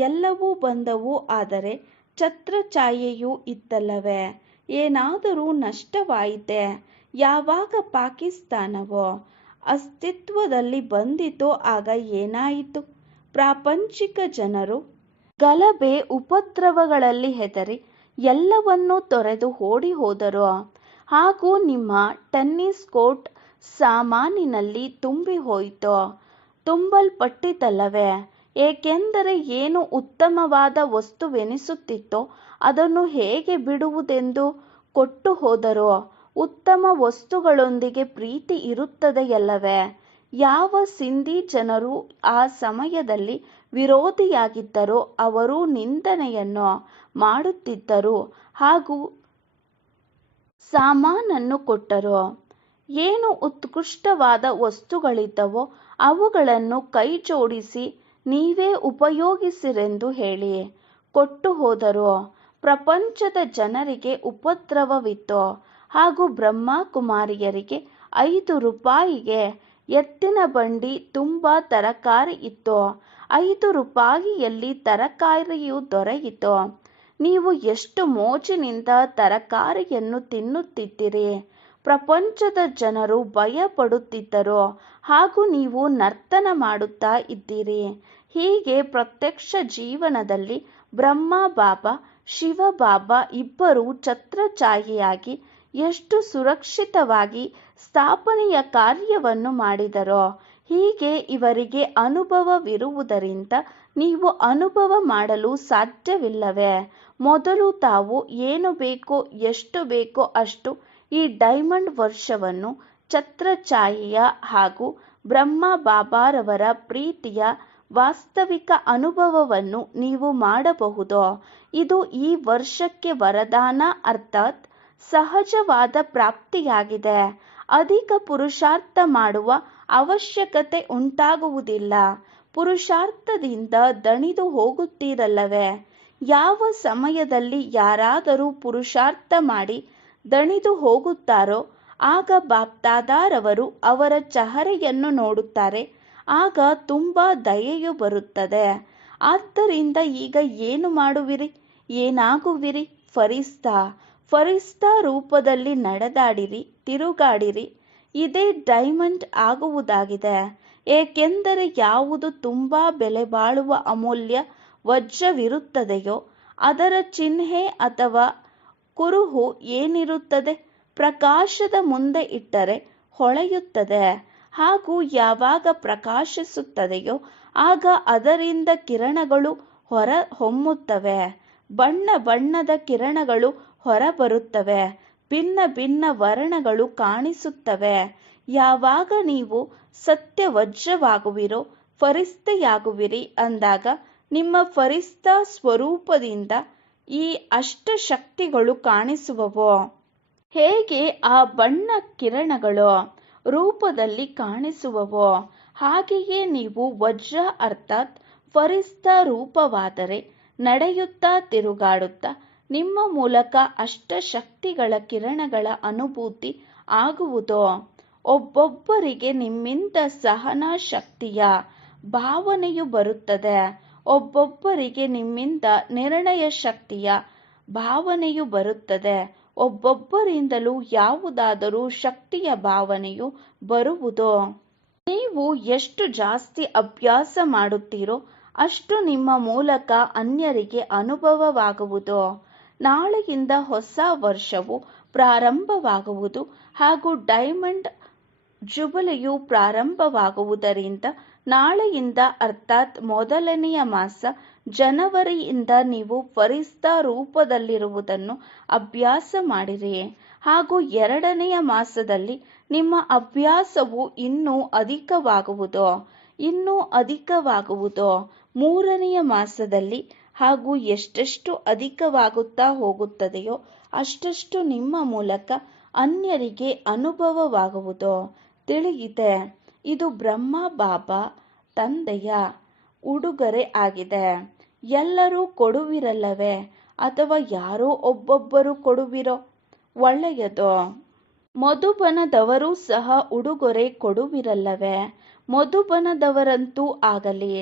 ಎಲ್ಲವೂ ಬಂದವು. ಆದರೆ ಛತ್ರಛಾಯೆಯೂ ಇತ್ತಲ್ಲವೇ? ಏನಾದರೂ ನಷ್ಟವಾಯಿತೆ? ಯಾವಾಗ ಪಾಕಿಸ್ತಾನವು ಅಸ್ತಿತ್ವದಲ್ಲಿ ಬಂದಿತೋ ಆಗ ಏನಾಯಿತು? ಪ್ರಾಪಂಚಿಕ ಜನರು ಗಲಭೆ ಉಪದ್ರವಗಳಲ್ಲಿ ಹೆದರಿ ಎಲ್ಲವನ್ನೂ ತೊರೆದು ಓಡಿ ಹೋದರು. ಹಾಗೂ ನಿಮ್ಮ ಟೆನ್ನಿಸ್ ಕೋರ್ಟ್ ಸಾಮಾನಿನಲ್ಲಿ ತುಂಬಿ ಹೋಯಿತು. ತುಂಬಲ್ಪಟ್ಟಿತಲ್ಲವೇ? ಏಕೆಂದರೆ ಏನು ಉತ್ತಮವಾದ ವಸ್ತುವೆನಿಸುತ್ತಿತ್ತೋ ಅದನ್ನು ಹೇಗೆ ಬಿಡುವುದೆಂದು ಕೊಟ್ಟು ಹೋದರು. ಉತ್ತಮ ವಸ್ತುಗಳೊಂದಿಗೆ ಪ್ರೀತಿ ಇರುತ್ತದೆಯಲ್ಲವೇ? ಯಾವ ಸಿಂಧಿ ಜನರು ಆ ಸಮಯದಲ್ಲಿ ವಿರೋಧಿಯಾಗಿದ್ದರೋ ಅವರು ನಿಂದನೆಯನ್ನು ಮಾಡುತ್ತಿದ್ದರು ಹಾಗೂ ಸಾಮಾನನ್ನು ಕೊಟ್ಟರು. ಏನು ಉತ್ಕೃಷ್ಟವಾದ ವಸ್ತುಗಳಿದ್ದವೋ ಅವುಗಳನ್ನು ಕೈ ಜೋಡಿಸಿ ನೀವೇ ಉಪಯೋಗಿಸಿರೆಂದು ಹೇಳಿ ಕೊಟ್ಟು ಹೋದರು. ಪ್ರಪಂಚದ ಜನರಿಗೆ ಉಪದ್ರವವಿತ್ತು ಹಾಗೂ ಬ್ರಹ್ಮ ಕುಮಾರಿಯರಿಗೆ 5 ರೂಪಾಯಿಗೆ ಎತ್ತಿನ ಬಂಡಿ ತುಂಬ ತರಕಾರಿ ಇತ್ತು. 5 ರೂಪಾಯಿಯಲ್ಲಿ ತರಕಾರಿಯು ದೊರೆಯಿತು. ನೀವು ಎಷ್ಟು ಮೋಜಿನಿಂದ ತರಕಾರಿಯನ್ನು ತಿನ್ನುತ್ತಿದ್ದಿರಿ. ಪ್ರಪಂಚದ ಜನರು ಭಯ ಪಡುತ್ತಿದ್ದರು ಹಾಗೂ ನೀವು ನರ್ತನ ಮಾಡುತ್ತಾ ಇದ್ದೀರಿ. ಹೀಗೆ ಪ್ರತ್ಯಕ್ಷ ಜೀವನದಲ್ಲಿ ಬ್ರಹ್ಮ ಬಾಬಾ, ಶಿವ ಬಾಬಾ ಇಬ್ಬರೂ ಛತ್ರಛಾಯೆಯಾಗಿ ಎಷ್ಟು ಸುರಕ್ಷಿತವಾಗಿ ಸ್ಥಾಪನೆಯ ಕಾರ್ಯವನ್ನು ಮಾಡಿದರೋ. ಹೀಗೆ ಇವರಿಗೆ ಅನುಭವವಿರುವುದರಿಂದ ನೀವು ಅನುಭವ ಮಾಡಲು ಸಾಧ್ಯವಿಲ್ಲವೇ? ಮೊದಲು ತಾವು ಏನು ಬೇಕೋ ಎಷ್ಟು ಬೇಕೋ ಅಷ್ಟು ಈ ಡೈಮಂಡ್ ವರ್ಷವನ್ನು ಛತ್ರಛಾಯೆಯ ಹಾಗೂ ಬ್ರಹ್ಮ ಬಾಬಾರವರ ಪ್ರೀತಿಯ ವಾಸ್ತವಿಕ ಅನುಭವವನ್ನು ನೀವು ಮಾಡಬಹುದು. ಇದು ಈ ವರ್ಷಕ್ಕೆ ವರದಾನ ಅರ್ಥಾತ್ ಸಹಜವಾದ ಪ್ರಾಪ್ತಿಯಾಗಿದೆ. ಅಧಿಕ ಪುರುಷಾರ್ಥ ಮಾಡುವ ಅವಶ್ಯಕತೆ ಉಂಟಾಗುವುದಿಲ್ಲ. ಪುರುಷಾರ್ಥದಿಂದ ದಣಿದು ಹೋಗುತ್ತೀರಲ್ಲವೇ? ಯಾವ ಸಮಯದಲ್ಲಿ ಯಾರಾದರೂ ಪುರುಷಾರ್ಥ ಮಾಡಿ ದಣಿದು ಹೋಗುತ್ತಾರೋ ಆಗ ಬಾಪ್ದಾದಾರವರು ಅವರ ಚಹರೆಯನ್ನು ನೋಡುತ್ತಾರೆ. ಆಗ ತುಂಬಾ ದಯೆಯು ಬರುತ್ತದೆ. ಆದ್ದರಿಂದ ಈಗ ಏನು ಮಾಡುವಿರಿ? ಏನಾಗುವಿರಿ? ಫರಿಸ್ತಾ ರೂಪದಲ್ಲಿ ನಡೆದಾಡಿರಿ, ತಿರುಗಾಡಿರಿ. ಇದೇ ಡೈಮಂಡ್ ಆಗುವುದಾಗಿದೆ. ಏಕೆಂದರೆ ಯಾವುದು ತುಂಬಾ ಬೆಲೆ ಬಾಳುವ ಅಮೂಲ್ಯ ವಜ್ರವಿರುತ್ತದೆಯೋ ಅದರ ಚಿಹ್ನೆ ಅಥವಾ ಕುರುಹು ಏನಿರುತ್ತದೆ? ಪ್ರಕಾಶದ ಮುಂದೆ ಇಟ್ಟರೆ ಹೊಳೆಯುತ್ತದೆ. ಹಾಗೂ ಯಾವಾಗ ಪ್ರಕಾಶಿಸುತ್ತದೆಯೋ ಆಗ ಅದರಿಂದ ಕಿರಣಗಳು ಹೊರ ಹೊಮ್ಮುತ್ತವೆ. ಬಣ್ಣ ಬಣ್ಣದ ಕಿರಣಗಳು ಹೊರಬರುತ್ತವೆ. ಭಿನ್ನ ಭಿನ್ನ ವರ್ಣಗಳು ಕಾಣಿಸುತ್ತವೆ. ಯಾವಾಗ ನೀವು ಸತ್ಯ ವಜ್ರವಾಗುವಿರೋ, ಫರಿಸ್ತೆಯಾಗುವಿರಿ ಅಂದಾಗ ನಿಮ್ಮ ಫರಿಸ್ತಾ ಸ್ವರೂಪದಿಂದ ಈ ಅಷ್ಟಶಕ್ತಿಗಳು ಕಾಣಿಸುವವು. ಹೇಗೆ ಆ ಬಣ್ಣ ಕಿರಣಗಳು ರೂಪದಲ್ಲಿ ಕಾಣಿಸುವವೋ ಹಾಗೆಯೇ ನೀವು ವಜ್ರ ಅರ್ಥಾತ್ ಫರಿಸ್ತಾ ರೂಪವಾದರೆ ನಡೆಯುತ್ತಾ ತಿರುಗಾಡುತ್ತಾ ನಿಮ್ಮ ಮೂಲಕ ಅಷ್ಟಶಕ್ತಿಗಳ ಕಿರಣಗಳ ಅನುಭೂತಿ ಆಗುವುದು. ಒಬ್ಬೊಬ್ಬರಿಗೆ ನಿಮ್ಮಿಂದ ಸಹನಾ ಶಕ್ತಿಯ ಭಾವನೆಯು ಬರುತ್ತದೆ. ಒಬ್ಬೊಬ್ಬರಿಗೆ ನಿಮ್ಮಿಂದ ನಿರ್ಣಯ ಶಕ್ತಿಯ ಭಾವನೆಯು ಬರುತ್ತದೆ. ಒಬ್ಬೊಬ್ಬರಿಂದಲೂ ಯಾವುದಾದರೂ ಶಕ್ತಿಯ ಭಾವನೆಯು ಬರುವುದು. ನೀವು ಎಷ್ಟು ಜಾಸ್ತಿ ಅಭ್ಯಾಸ ಮಾಡುತ್ತೀರೋ ಅಷ್ಟು ನಿಮ್ಮ ಮೂಲಕ ಅನ್ಯರಿಗೆ ಅನುಭವವಾಗುವುದು. ನಾಳೆಯಿಂದ ಹೊಸ ವರ್ಷವು ಪ್ರಾರಂಭವಾಗುವುದು ಹಾಗೂ ಡೈಮಂಡ್ ಜುಬಿಲಿಯು ಪ್ರಾರಂಭವಾಗುವುದರಿಂದ ನಾಳೆಯಿಂದ ಅರ್ಥಾತ್ ಮೊದಲನೆಯ ಮಾಸ ಜನವರಿಯಿಂದ ನೀವು ಫರಿಸ್ತಾ ರೂಪದಲ್ಲಿರುವುದನ್ನು ಅಭ್ಯಾಸ ಮಾಡಿರಿ. ಹಾಗೂ ಎರಡನೆಯ ಮಾಸದಲ್ಲಿ ನಿಮ್ಮ ಅಭ್ಯಾಸವು ಇನ್ನೂ ಅಧಿಕವಾಗುವುದು. ಮೂರನೆಯ ಮಾಸದಲ್ಲಿ ಹಾಗೂ ಎಷ್ಟೆಷ್ಟು ಅಧಿಕವಾಗುತ್ತಾ ಹೋಗುತ್ತದೆಯೋ ಅಷ್ಟಷ್ಟು ನಿಮ್ಮ ಮೂಲಕ ಅನ್ಯರಿಗೆ ಅನುಭವವಾಗುವುದು. ತಿಳಿಯಿತೆ, ಇದು ಬ್ರಹ್ಮ ಬಾಬಾ ತಂದೆಯ ಉಡುಗೊರೆ ಆಗಿದೆ. ಎಲ್ಲರೂ ಕೊಡುವಿರಲ್ಲವೇ? ಅಥವಾ ಯಾರೋ ಒಬ್ಬೊಬ್ಬರು ಕೊಡುವಿರೋ? ಒಳ್ಳೆಯದು. ಮಧುಬನದವರೂ ಸಹ ಉಡುಗೊರೆ ಕೊಡುವಿರಲ್ಲವೇ? ಮಧುಬನದವರಂತೂ ಆಗಲಿ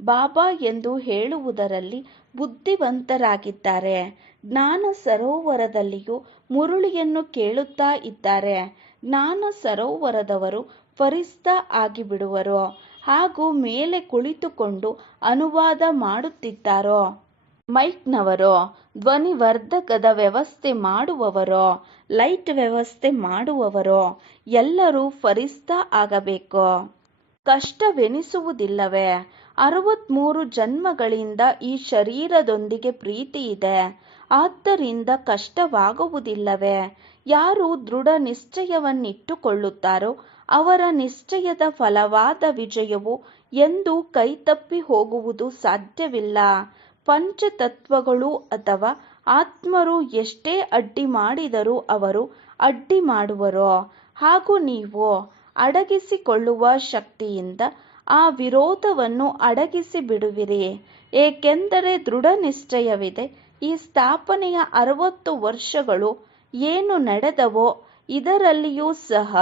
ಬಾಬಾ ಎಂದು ಹೇಳುವುದರಲ್ಲಿ ಬುದ್ಧಿವಂತರಾಗಿದ್ದಾರೆ. ಜ್ಞಾನ ಸರೋವರದಲ್ಲಿಯೂ ಮುರುಳಿಯನ್ನು ಕೇಳುತ್ತಾ ಇದ್ದಾರೆ. ಜ್ಞಾನ ಸರೋವರದವರು ಫರಿಸ್ತಾ ಆಗಿಬಿಡುವರು. ಹಾಗೂ ಮೇಲೆ ಕುಳಿತುಕೊಂಡು ಅನುವಾದ ಮಾಡುತ್ತಿದ್ದಾರೋ, ಮೈಕ್ನವರೋ, ಧ್ವನಿವರ್ಧಕದ ವ್ಯವಸ್ಥೆ ಮಾಡುವವರೋ, ಲೈಟ್ ವ್ಯವಸ್ಥೆ ಮಾಡುವವರೋ ಎಲ್ಲರೂ ಫರಿಸ್ತಾ ಆಗಬೇಕು. ಕಷ್ಟವೆನಿಸುವುದಿಲ್ಲವೇ? 63 ಜನ್ಮಗಳಿಂದ ಈ ಶರೀರದೊಂದಿಗೆ ಪ್ರೀತಿ ಇದೆ. ಆದ್ದರಿಂದ ಕಷ್ಟವಾಗುವುದಿಲ್ಲವೇ? ಯಾರು ದೃಢ ನಿಶ್ಚಯವನ್ನಿಟ್ಟುಕೊಳ್ಳುತ್ತಾರೋ ಅವರ ನಿಶ್ಚಯದ ಫಲವಾದ ವಿಜಯವು ಎಂದೂ ಕೈತಪ್ಪಿ ಹೋಗುವುದು ಸಾಧ್ಯವಿಲ್ಲ. ಪಂಚತತ್ವಗಳು ಅಥವಾ ಆತ್ಮರು ಎಷ್ಟೇ ಅಡ್ಡಿ ಮಾಡಿದರೂ ಅವರು ಅಡ್ಡಿ ಮಾಡುವರು. ಹಾಗೂ ನೀವು ಅಡಗಿಸಿಕೊಳ್ಳುವ ಶಕ್ತಿಯಿಂದ ಆ ವಿರೋಧವನ್ನು ಅಡಗಿಸಿ ಬಿಡುವಿರಿ. ಏಕೆಂದರೆ ದೃಢ ನಿಶ್ಚಯವಿದೆ. ಈ ಸ್ಥಾಪನೆಯ 60 ವರ್ಷಗಳು ಏನು ನಡೆದವೋ ಇದರಲ್ಲಿಯೂ ಸಹ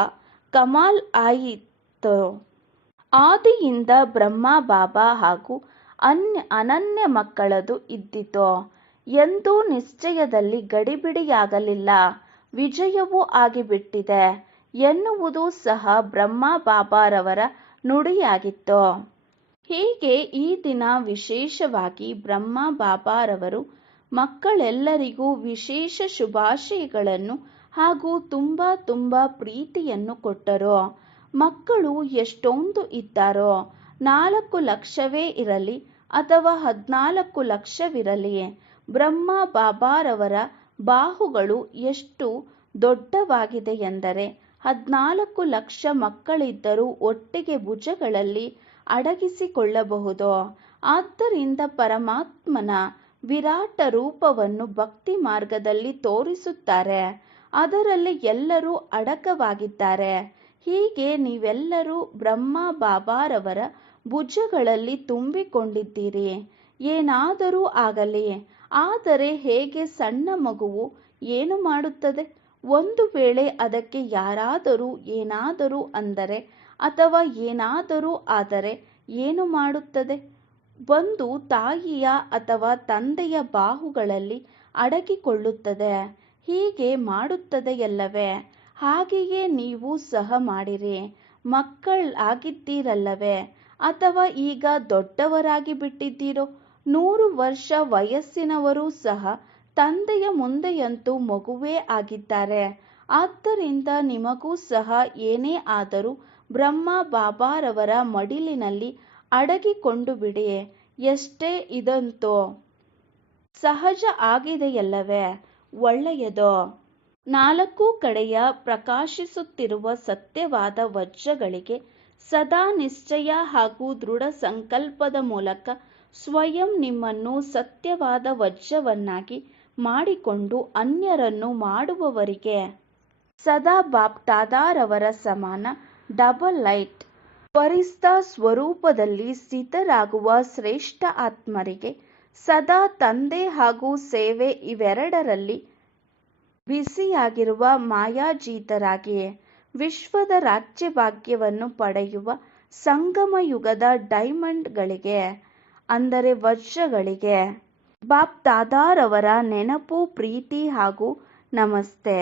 ಕಮಾಲ್ ಆಯಿತು. ಆದಿಯಿಂದ ಬ್ರಹ್ಮ ಬಾಬಾ ಹಾಗೂ ಅನನ್ಯ ಮಕ್ಕಳದು ಇದ್ದಿತು. ಎಂದೂ ನಿಶ್ಚಯದಲ್ಲಿ ಗಡಿಬಿಡಿಯಾಗಲಿಲ್ಲ. ವಿಜಯವೂ ಆಗಿಬಿಟ್ಟಿದೆ ಎನ್ನುವುದು ಸಹ ಬ್ರಹ್ಮ ಬಾಬಾರವರ ನುಡಿಯಾಗಿತ್ತು. ಹೀಗೆ ಈ ದಿನ ವಿಶೇಷವಾಗಿ ಬ್ರಹ್ಮ ಬಾಬಾರವರು ಮಕ್ಕಳೆಲ್ಲರಿಗೂ ವಿಶೇಷ ಶುಭಾಶಯಗಳನ್ನು ಹಾಗೂ ತುಂಬಾ ಪ್ರೀತಿಯನ್ನು ಕೊಟ್ಟರು. ಮಕ್ಕಳು ಎಷ್ಟೊಂದು ಇದ್ದಾರೋ, 4 ಲಕ್ಷವೇ ಇರಲಿ ಅಥವಾ 14 ಲಕ್ಷವಿರಲಿ, ಬ್ರಹ್ಮ ಬಾಬಾರವರ ಬಾಹುಗಳು ಎಷ್ಟು ದೊಡ್ಡವಾಗಿದೆ ಎಂದರೆ 14 ಲಕ್ಷ ಮಕ್ಕಳಿದ್ದರೂ ಒಟ್ಟಿಗೆ ಭುಜಗಳಲ್ಲಿ ಅಡಗಿಸಿಕೊಳ್ಳಬಹುದು. ಆದ್ದರಿಂದ ಪರಮಾತ್ಮನ ವಿರಾಟ ರೂಪವನ್ನು ಭಕ್ತಿ ಮಾರ್ಗದಲ್ಲಿ ತೋರಿಸುತ್ತಾರೆ. ಅದರಲ್ಲಿ ಎಲ್ಲರೂ ಅಡಕವಾಗಿದ್ದಾರೆ. ಹೀಗೆ ನೀವೆಲ್ಲರೂ ಬ್ರಹ್ಮ ಬಾಬಾರವರ ಭುಜಗಳಲ್ಲಿ ತುಂಬಿಕೊಂಡಿದ್ದೀರಿ. ಏನಾದರೂ ಆಗಲಿ. ಆದರೆ ಹೇಗೆ ಸಣ್ಣ ಮಗುವು ಏನು ಮಾಡುತ್ತದೆ? ಒಂದು ವೇಳೆ ಅದಕ್ಕೆ ಯಾರಾದರೂ ಏನಾದರೂ ಅಂದರೆ ಅಥವಾ ಏನಾದರೂ ಆದರೆ ಏನು ಮಾಡುತ್ತದೆ? ಬಂದು ತಾಯಿಯ ಅಥವಾ ತಂದೆಯ ಬಾಹುಗಳಲ್ಲಿ ಅಡಗಿಕೊಳ್ಳುತ್ತದೆ. ಹೀಗೆ ಮಾಡುತ್ತದೆಯಲ್ಲವೇ? ಹಾಗೆಯೇ ನೀವು ಸಹ ಮಾಡಿರಿ. ಮಕ್ಕಳಾಗಿದ್ದೀರಲ್ಲವೇ? ಅಥವಾ ಈಗ ದೊಡ್ಡವರಾಗಿ ಬಿಟ್ಟಿದ್ದೀರೋ? 100 ವರ್ಷ ವಯಸ್ಸಿನವರೂ ಸಹ ತಂದೆಯ ಮುಂದೆಯಂತೂ ಮಗುವೇ ಆಗಿದ್ದಾರೆ. ಆದ್ದರಿಂದ ನಿಮಗೂ ಸಹ ಏನೇ ಆದರೂ ಬ್ರಹ್ಮ ಬಾಬಾರವರ ಮಡಿಲಿನಲ್ಲಿ ಅಡಗಿಕೊಂಡು ಬಿಡಿ. ಎಷ್ಟೇ ಇದಂತೂ ಸಹಜ ಆಗಿದೆಯಲ್ಲವೇ? ಒಳ್ಳೆಯದು. 4 ಕಡೆಯ ಪ್ರಕಾಶಿಸುತ್ತಿರುವ ಸತ್ಯವಾದ ವಜ್ರಗಳಿಗೆ ಸದಾ ನಿಶ್ಚಯ ಹಾಗೂ ದೃಢ ಸಂಕಲ್ಪದ ಮೂಲಕ ಸ್ವಯಂ ನಿಮ್ಮನ್ನು ಸತ್ಯವಾದ ವಜ್ರವನ್ನಾಗಿ ಮಾಡಿಕೊಂಡು ಅನ್ಯರನ್ನು ಮಾಡುವವರಿಗೆ ಸದಾ ಬಾಪ್ದಾದಾರವರ ಸಮಾನ ಡಬಲ್ ಲೈಟ್ ಫರಿಸ್ತಾ ಸ್ವರೂಪದಲ್ಲಿ ಸ್ಥಿತರಾಗುವ ಶ್ರೇಷ್ಠ ಆತ್ಮರಿಗೆ ಸದಾ ತಂದೆ ಹಾಗೂ ಸೇವೆ ಇವೆರಡರಲ್ಲಿ ಬ್ಯುಸಿಯಾಗಿರುವ ಮಾಯಾಜೀತರಾಗಿ ವಿಶ್ವದ ರಾಜ್ಯಭಾಗ್ಯವನ್ನು ಪಡೆಯುವ ಸಂಗಮ ಯುಗದ ಡೈಮಂಡ್ಗಳಿಗೆ ಅಂದರೆ ವಜ್ರಗಳಿಗೆ ಬಾಪ್ದಾದಾರವರ ನೆನಪು, ಪ್ರೀತಿ ಹಾಗೂ ನಮಸ್ತೆ.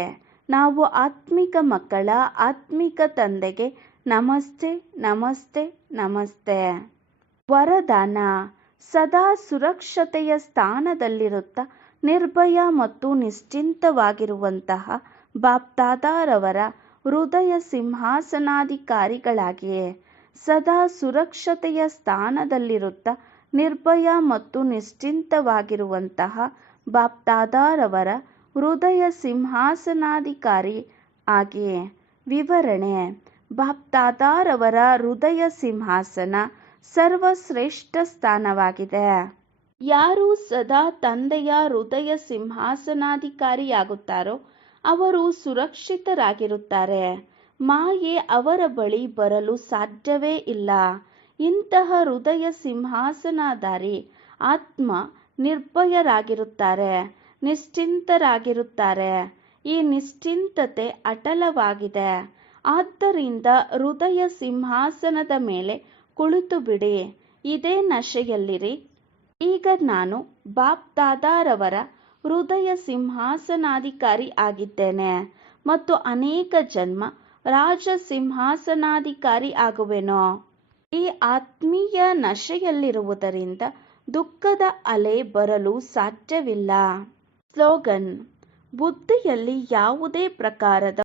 ನಾವು ಆತ್ಮಿಕ ಮಕ್ಕಳ ಆತ್ಮಿಕ ತಂದೆಗೆ ನಮಸ್ತೆ ನಮಸ್ತೆ ನಮಸ್ತೆ. ವರದಾನ: ಸದಾ ಸುರಕ್ಷತೆಯ ಸ್ಥಾನದಲ್ಲಿರುತ್ತಾ ನಿರ್ಭಯ ಮತ್ತು ನಿಶ್ಚಿಂತವಾಗಿರುವಂತಹ ಬಾಪ್ದಾದಾರವರ ಹೃದಯ ಸಿಂಹಾಸನಾಧಿಕಾರಿಗಳಾಗಿಯೇ. ಸದಾ ಸುರಕ್ಷತೆಯ ಸ್ಥಾನದಲ್ಲಿರುತ್ತಾ ನಿರ್ಭಯ ಮತ್ತು ನಿಶ್ಚಿಂತವಾಗಿರುವಂತಹ ಬಾಪ್ದಾದಾರವರ ಹೃದಯ ಸಿಂಹಾಸನಾಧಿಕಾರಿ ಆಗಿಯೇ. ವಿವರಣೆ: ಬಾಪ್ದಾದಾರವರ ಹೃದಯ ಸಿಂಹಾಸನ ಸರ್ವಶ್ರೇಷ್ಠ ಸ್ಥಾನವಾಗಿದೆ. ಯಾರು ಸದಾ ತಂದೆಯ ಹೃದಯ ಸಿಂಹಾಸನಾಧಿಕಾರಿಯಾಗುತ್ತಾರೋ ಅವರು ಸುರಕ್ಷಿತರಾಗಿರುತ್ತಾರೆ. ಮಾಯೆ ಅವರ ಬಳಿ ಬರಲು ಸಾಧ್ಯವೇ ಇಲ್ಲ. ಇಂತಹ ಹೃದಯ ಸಿಂಹಾಸನಧಾರಿ ಆತ್ಮ ನಿರ್ಭಯರಾಗಿರುತ್ತಾರೆ, ನಿಶ್ಚಿಂತರಾಗಿರುತ್ತಾರೆ. ಈ ನಿಶ್ಚಿಂತತೆ ಅಟಲವಾಗಿದೆ. ಆದ್ದರಿಂದ ಹೃದಯ ಸಿಂಹಾಸನದ ಮೇಲೆ ಕುಳಿತುಬಿಡಿ. ಇದೇ ನಶೆಯಲ್ಲಿರಿ. ಈಗ ನಾನು ಬಾಪ್ದಾದಾರವರ ಹೃದಯ ಸಿಂಹಾಸನಾಧಿಕಾರಿ ಆಗಿದ್ದೇನೆ ಮತ್ತು ಅನೇಕ ಜನ್ಮ ರಾಜ ಸಿಂಹಾಸನಾಧಿಕಾರಿ ಆಗುವೆನು. ಈ ಆತ್ಮೀಯ ನಶೆಯಲ್ಲಿರುವುದರಿಂದ ದುಃಖದ ಅಲೆ ಬರಲು ಸಾಧ್ಯವಿಲ್ಲ. ಸ್ಲೋಗನ್: ಬುದ್ಧಿಯಲ್ಲಿ ಯಾವುದೇ ಪ್ರಕಾರದ